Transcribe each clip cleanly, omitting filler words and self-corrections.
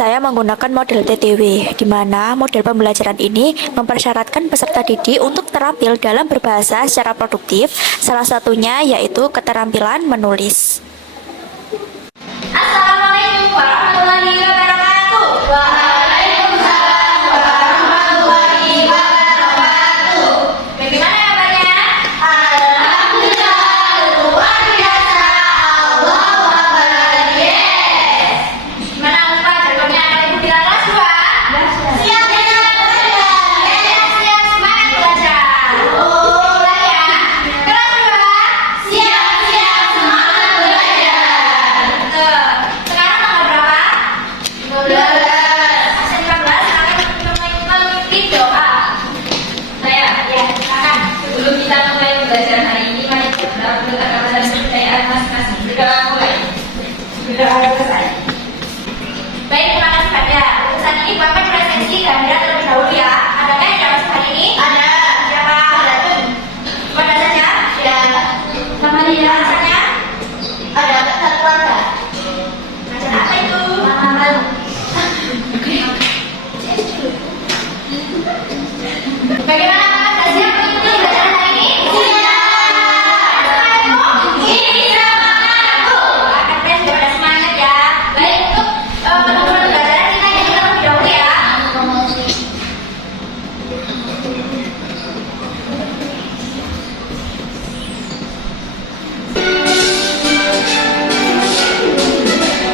saya menggunakan model TTW, di mana model pembelajaran ini mempersyaratkan peserta didik untuk terampil dalam berbahasa secara produktif, salah satunya yaitu keterampilan menulis. Assalamualaikum warahmatullahi wabarakatuh. Waalaikumsalam warahmatullahi wabarakatuh. Bagaimana kabarnya? Alhamdulillah, luar biasa. Allahu Akbar. Yes. Gimana lupa jargonnya anak ibu bila kelas 2? Siap ya, siap semangat belajar. Mulai ya. Kelas 2, siap semangat belajar. Sekarang tanggal berapa? 12. Absen 15, sekarang mengikuti doa. Saya, ya, silakan. Sebelum kita mulai pembelajaran hari ini, mari kita berdoa kepada kepercayaan masing-masing. Berdoa mulai. Berdoa selesai. Baik, terima kasih pada urusan ini Bapak presensi Gandra terlebih dahulu ya. Adakah yang dapat hari ini? Ada. Siapa? Ada. Pada saja? Ya. Sama dia. Rasanya? Ada satu keluarga. Macam apa itu? Mahal. Bagaimana Kakak sudah siap mengikuti pelajaran hari ini? Siap. Ini semangatku. Akan tes juga ada semangat ya. Baik, untuk teman-teman pelajaran kita nyanyi terlebih dahulu ya.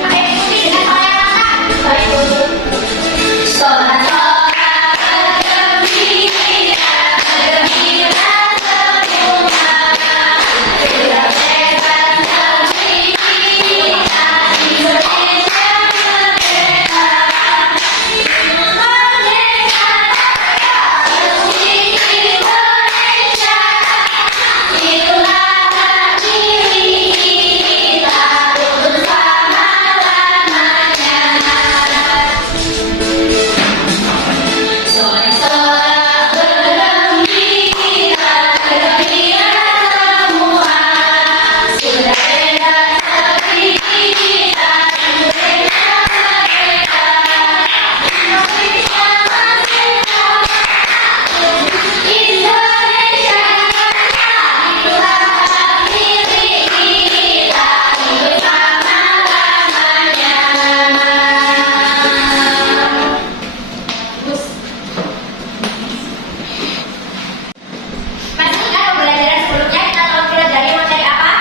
Ayo ikuti dengan suara yang lantang. Baik. Sholat masih ingat pembelajaran sebelumnya kita telah mempelajari materi apa?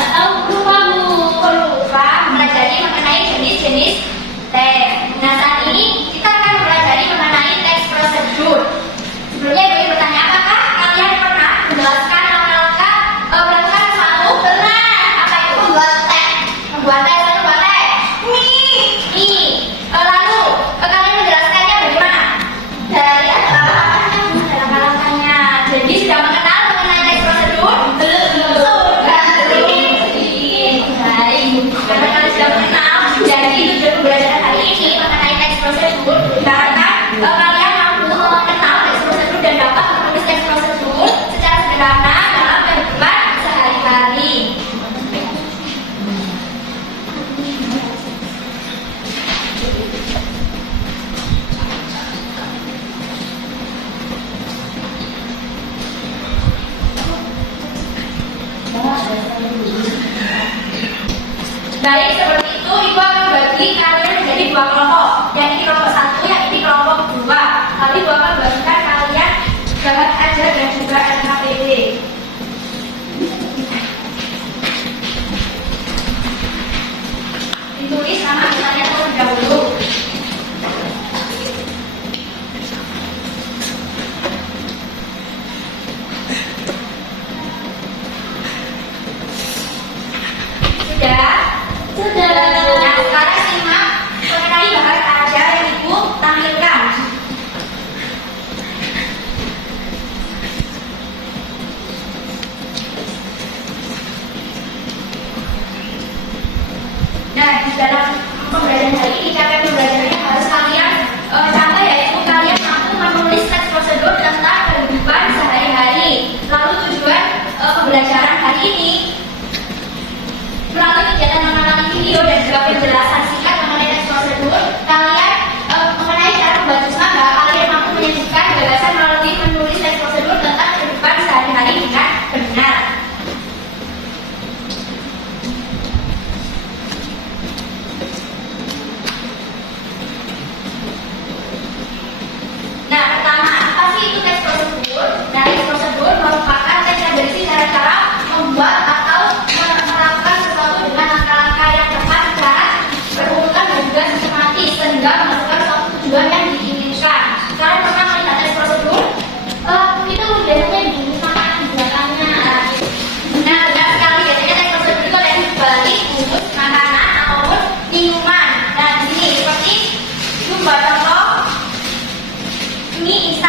Tak tahu, lupa Bu. Lupa mempelajari mengenai jenis-jenis teks. Nah, saat ini kita akan mempelajari mengenai teks prosedur. Sebelumnya Ibu bertanya, apakah kalian pernah menjelaskan langkah-langkah melakukan suatu? Pernah. Apa itu? Membuat teks. Membuat teks atau membuat teks? Nih. Lalu kalian menjelaskannya bagaimana? Dari langkah-langkahnya. Langkah-langkahnya. Jadi sudah mengenal mengenai teks prosedur? Belum. Baik. Karena kalian sudah mengenal, jadi tujuan pembelajaran hari ini mengenai teks prosedur dikarenakan kalian mampu mengenal teks prosedur dan dapat menulis teks prosedur secara sederhana dalam kehidupan sehari-hari. Baik, seperti itu Ibu akan bagi kalian menjadi dua kelompok. Yang ini kelompok 1, yang ini kelompok 2. Lalu Ibu akan bagikan kalian bahan ajar dan juga LKPD. Ditulis nama misalnya terlebih dahulu. Sudah? Sudah. Nah, sekarang simak mengenai bahan ajar yang Ibu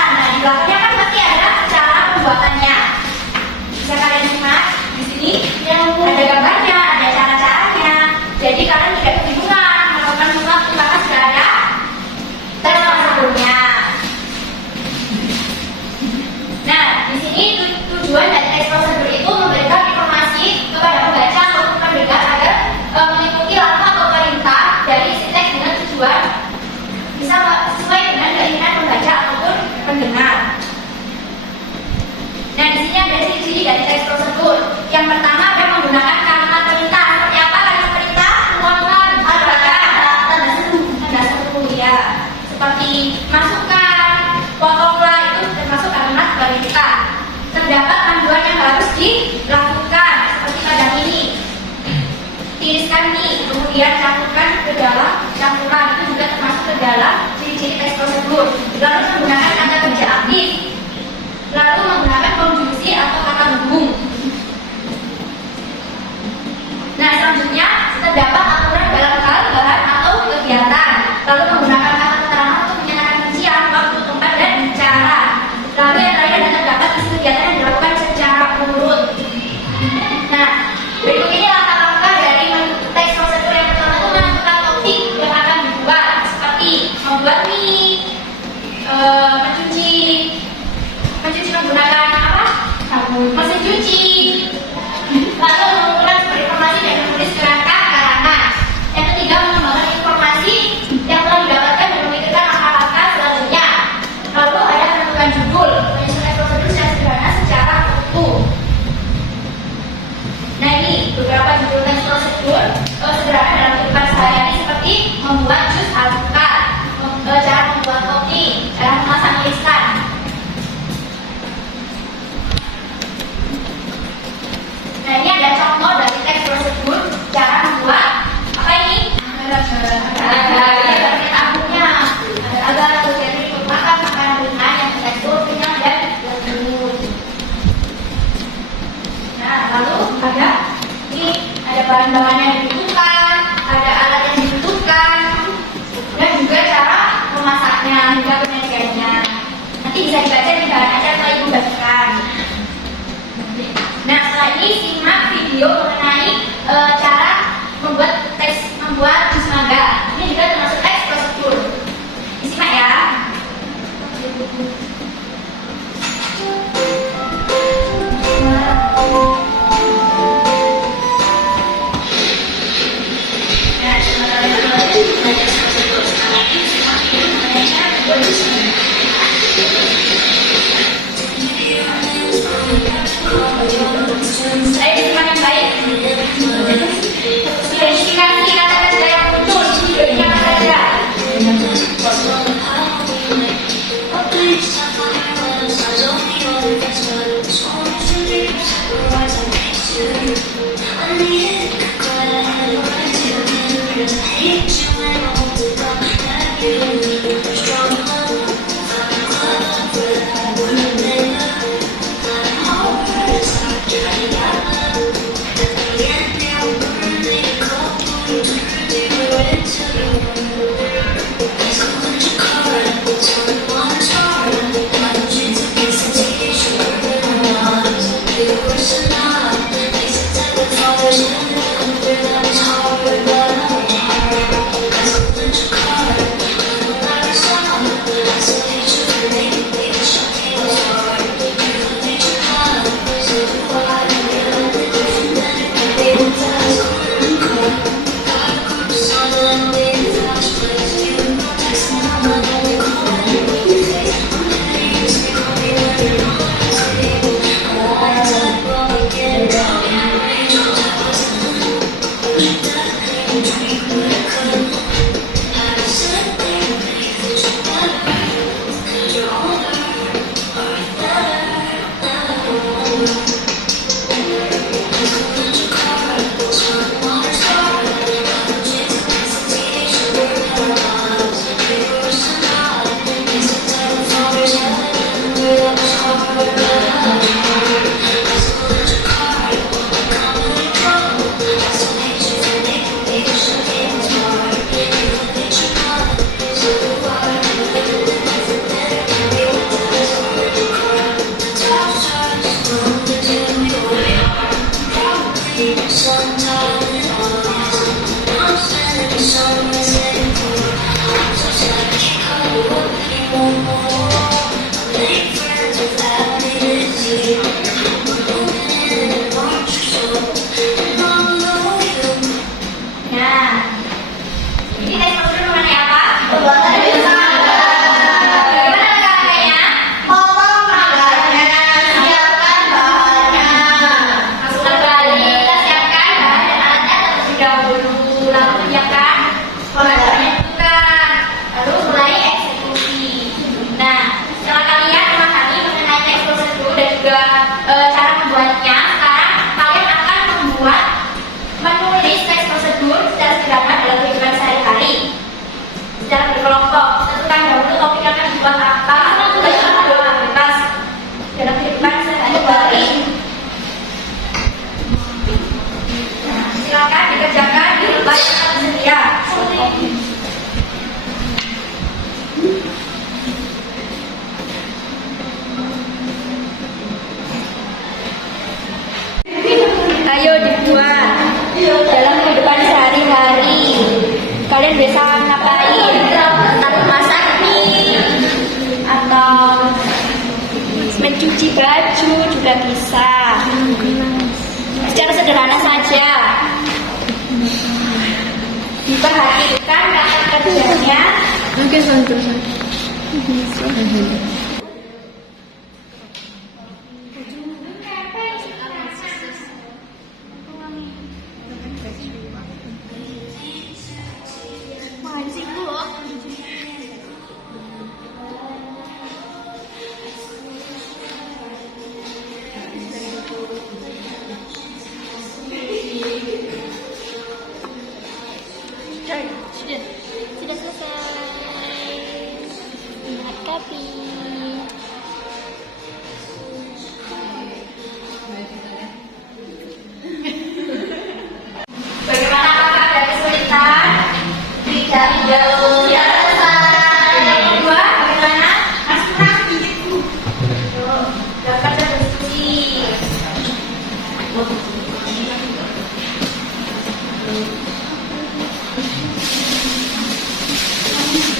tulisan. Nah, di belakangnya kan pasti ada cara pembuatannya. Bisa kalian simak di sini ada gambarnya, ada cara-caranya. Jadi kalian tidak kebingungan melakukan sesuatu karena sudah ada tes prosedurnya. Nah, di sini tujuan dari tes prosedur itu memberikan informasi kepada pembaca atau pendengar agar mengikuti langkah atau perintah dari isi teks dengan tujuan bisa sesuai dengan keinginan pembaca ataupun pendengar. Nah, di sini ada ciri-ciri dari tes prosedur. Yang pertama ada menggunakan kalimat perintah. Seperti apa kalimat perintah? Tuangkan, tanda seru ya. Seperti masukkan, potonglah, itu termasuk kalimat perintah. Terdapat panduan yang harus dilakukan seperti pada ini. Tiriskan nih, kemudian campurkan ke dalam campuran, itu juga termasuk ke dalam ciri-ciri tes prosedur. Lalu menggunakan kata kerja aktif. Lalu menggunakan konjungsi atau kata hubung. Nah, selanjutnya terdapat aturan dalam hal bahan atau kegiatan. Lalu menggunakan kata keterangan untuk menyatakan rincian, waktu, tempat, dan cara. Lalu yang terakhir ada terdapat isi kegiatan yang dilakukan secara urut. Nah, berikut ini langkah-langkah dari teks prosedur. Yang pertama itu menentukan topik yang akan dibuat, seperti membuat mie, mencuci menggunakan apa? Mesin cuci. Lalu mengumpulkan sumber informasi dan menulis kerangka karangan. Yang ketiga, mengembangkan informasi yang telah didapatkan dan memikirkan langkah-langkah selanjutnya. Lalu ada menentukan judul, menyusun prosedur secara sederhana secara utuh. Nah, ini beberapa judul tes prosedur sederhana dalam kehidupan sehari-hari seperti membuat jus alpukat, cara membuat kopi, cara memasang instan. Nah, ini ada contoh dari teks prosedur cara membuat apa ini? Ada tahunya, ada agar jadi makan makanan ringan yang tekstur kenyang dan lembut. Nah, lalu ada ini ada bahan-bahan yang dibutuhkan, ada alat yang dibutuhkan, dan juga cara memasaknya hingga penyajiannya. Nanti bisa dibaca di bahan acara setelah ibu bagikan. Nah, setelah ini simak video mengenai cara membuat jus mangga. Ini juga termasuk teks prosedur. Disimak ya. Saya disimak yang baik. Identifikasi kata kerja yang muncul di video ini apa saja? mencuci baju juga bisa. Secara sederhana saja. Diperhatikan kata kerjanya. Oke, terus. Sudah selesai. Lihat kopi. Bagaimana apakah ada kesulitan? Tidak jauh. Tidak selesai. Yang kedua, bagaimana? Mas kurang sedikit Bu. Dapat berdiskusi.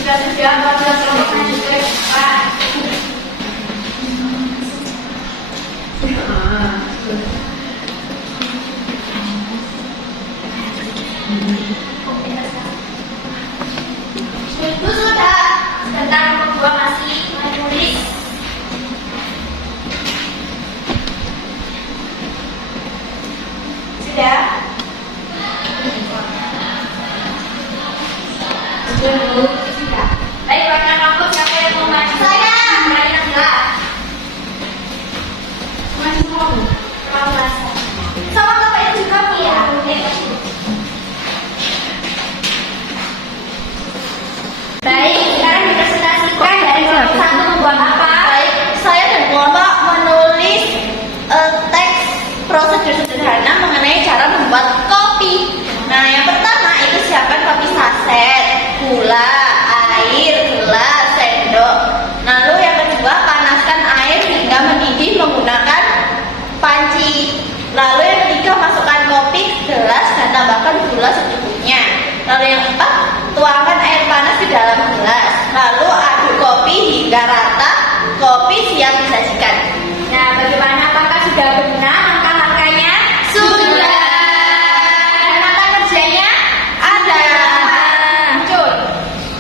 Sudah 14 kelompok lanjut ke depan. Itu sudah. Sebentar kelompok 2 masih menulis. Sudah. Sudah. Baik, warna kelompok siapa yang mau maju? Saya. Mulai 16. Masih mau? Sama Bapak itu juga ya. Baik, sekarang dipresentasikan dari kelompok 1 membuat apa? Baik, saya dan kelompok menulis teks prosedur sederhana mengenai cara membuat kopi. Nah, yang pertama itu siapkan kopi saset, gula, air, gelas, sendok. Lalu yang kedua, panaskan air hingga mendidih menggunakan panci. Lalu yang ketiga, masukkan kopi ke gelas dan tambahkan gula secukupnya. Lalu yang keempat, tuangkan air panas di dalam gelas. Lalu aduk kopi hingga rata. Kopi siap disajikan. Nah, bagaimana? Apakah sudah benar langkah-langkahnya? Sudah. Dan kata kerjanya? Ada. Muncul.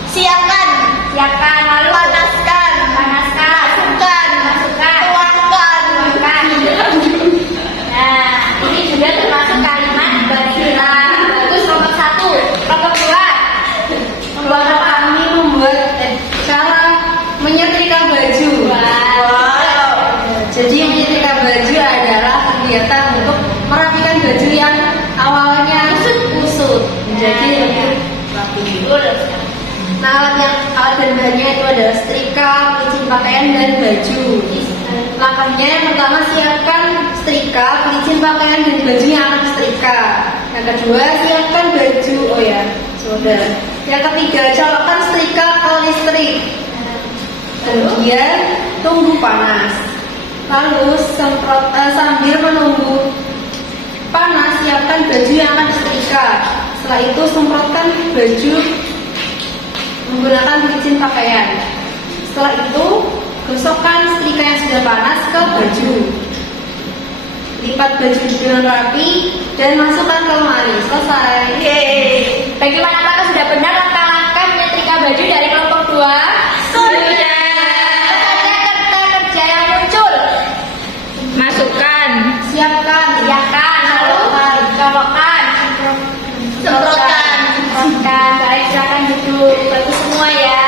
Siapkan, Siapkan, lalu panaskan, panaskan, masukkan, masukkan, tuangkan. tuangkan. Nah, ini juga termasuk kalimat basilah. Bagus, kelompok 1. Kelompok 2. Membuat apa? Kami membuat cara menyetrika baju. Wow. Jadi menyetrika baju adalah kegiatan untuk merapikan baju yang awalnya kusut menjadi lebih rapi. Nah, alat dan bahannya itu adalah setrika, pelicin pakaian, dan baju. Langkahnya yang pertama, siapkan setrika, pelicin pakaian, dan baju yang akan setrika. Yang kedua, siapkan baju. Oh ya, sudah. Yang ketiga, colokkan setrika ke listrik. Kemudian tunggu panas. Lalu sambil menunggu panas, siapkan baju yang akan disetrika. Setelah itu semprotkan baju menggunakan pelicin pakaian. Setelah itu gosokkan setrika yang sudah panas ke baju. Lipat baju dengan rapi dan masukkan ke lemari. Selesai. Yeay. Bagaimana? Apakah sudah benar langkah-langkah menyetrika baju dari kelompok 2? Sudah. Kata kerja yang muncul. Masukkan. Siapkan. Siapkan, lalu colokkan, Semprotkan. semprotkan. Baik, silakan duduk. Bagus semua ya.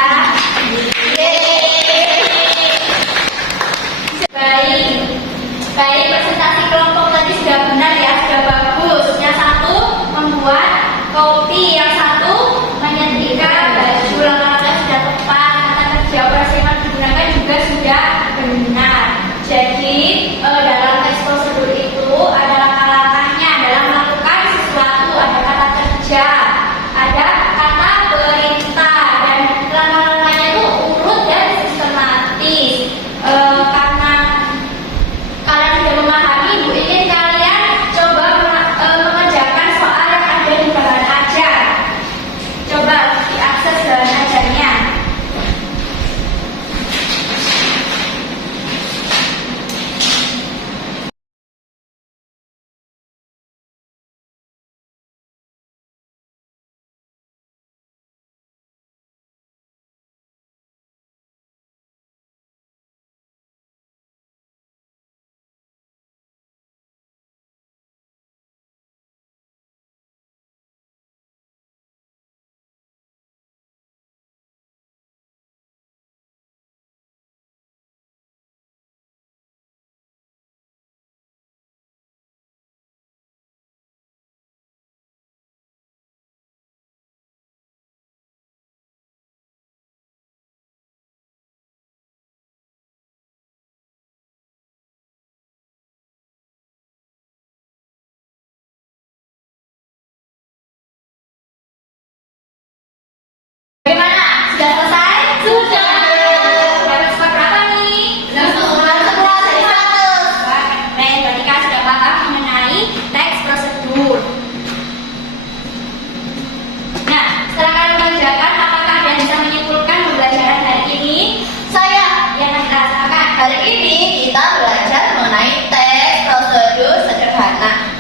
Baik, baik, presentasi kelompok tadi sudah benar ya, sudah bagus. Yang satu membuat kopi, yang satu menyetrika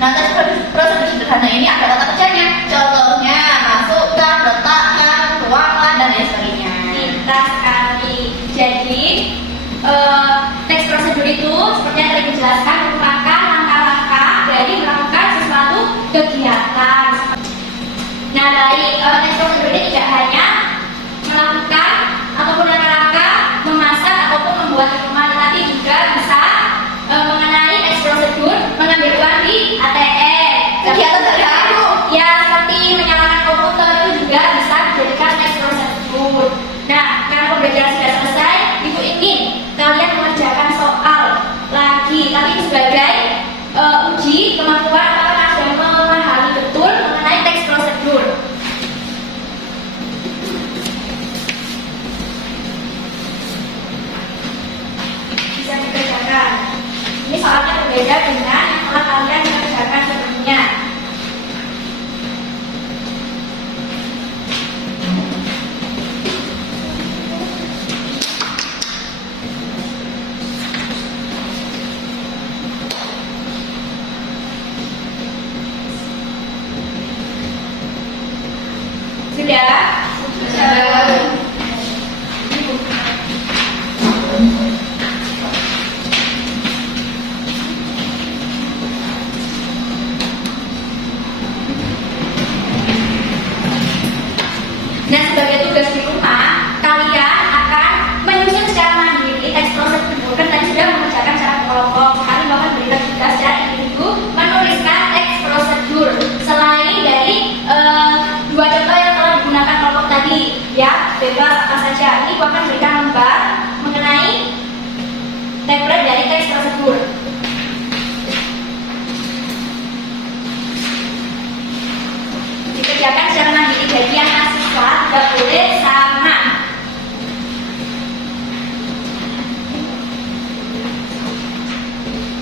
Nah, teks prosedur sederhana ini ada tata kerjanya. Contohnya, masukkan, letakkan, tuangkan, dan lain sebagainya. Pintar sekali. Jadi teks prosedur itu seperti yang tadi dijelaskan merupakan langkah-langkah dari melakukan sesuatu kegiatan. Nah, dari teks prosedur ini tidak hanya melakukan ataupun langkah-langkah memasak ataupun membuat minuman, tetapi juga bisa mengenai teks prosedur mengambil uang di ATM. Kegiatan sehari-hari. Ya, seperti menyalakan komputer itu juga bisa dijadikan teks prosedur. Nah, karena pembelajaran sudah selesai, Ibu ingin kalian mengerjakan soal lagi, tapi itu sebagai uji kemampuan apakah sudah memahami betul mengenai teks prosedur. Bisa dikerjakan. Ini soalnya berbeda dengan yang telah kalian kerjakan sebelumnya. Sudah? Sudah. Nah, sebagai tugas di rumah, kalian akan menyusun secara mandiri teks prosedur. Kan tadi sudah mengerjakan secara kelompok. Sekarang Bapak berikan tugas secara individu menuliskan teks prosedur. Selain dari dua contoh yang telah digunakan kelompok tadi, ya bebas apa saja. Ini Bapak berikan lembar mengenai template dari teks prosedur. Dikerjakan secara mandiri, bagi yang mahasiswa tidak boleh sama.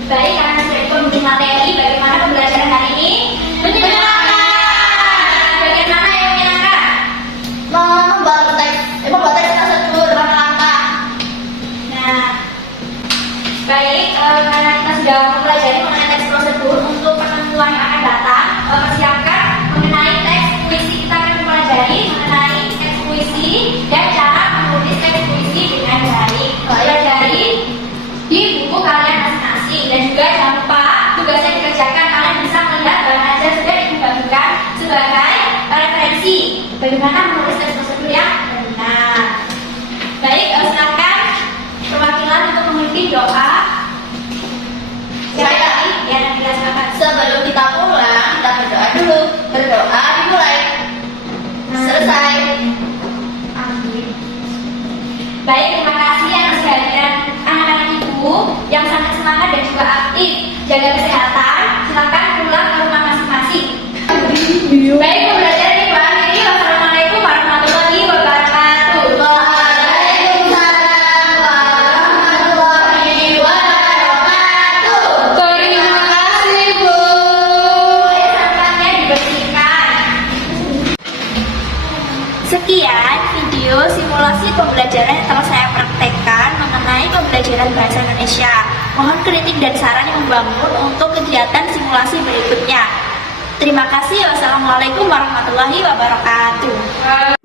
Baik, karena sudah dipenuhi materi, bagaimana pembelajaran hari ini? Menyenangkan. Bagian mana yang menyenangkan? Membuat teks prosedur langkah-langkah. Nah, baik, karena kita sudah mempelajari mengenai teks prosedur, untuk pertemuan yang akan datang, persiapkan mengenai teks puisi. Kita akan mempelajari mengenai teks puisi dan cara menulis teks puisi dengan baik. Pelajari di buku kalian masing-masing, dan juga jangan lupa tugasnya dikerjakan. Kalian bisa melihat bahan ajar sudah dibagikan sebagai referensi bagaimana menulis teks prosedur yang benar. Baik, silakan perwakilan untuk memimpin doa. Saya. Ya, nanti kita silakan. Sebelum kita pulang, kita berdoa dulu. Berdoa dimulai. Selesai. Amin. Baik, terima kasih atas kehadiran anak-anak ibu yang sangat semangat dan juga aktif. Jaga kesehatan. Silakan pulang ke rumah masing-masing. Baik, pembelajaran ibu akhiri. Wassalamualaikum warahmatullahi wabarakatuh. Waalaikumsalam warahmatullahi wabarakatuh. Terima kasih, Bu. Sampahnya dibersihkan. Sekian video simulasi pembelajaran yang telah saya praktekkan mengenai pembelajaran bahasa Indonesia. Mohon kritik dan saran yang membangun untuk kegiatan simulasi berikutnya. Terima kasih. Wassalamualaikum warahmatullahi wabarakatuh.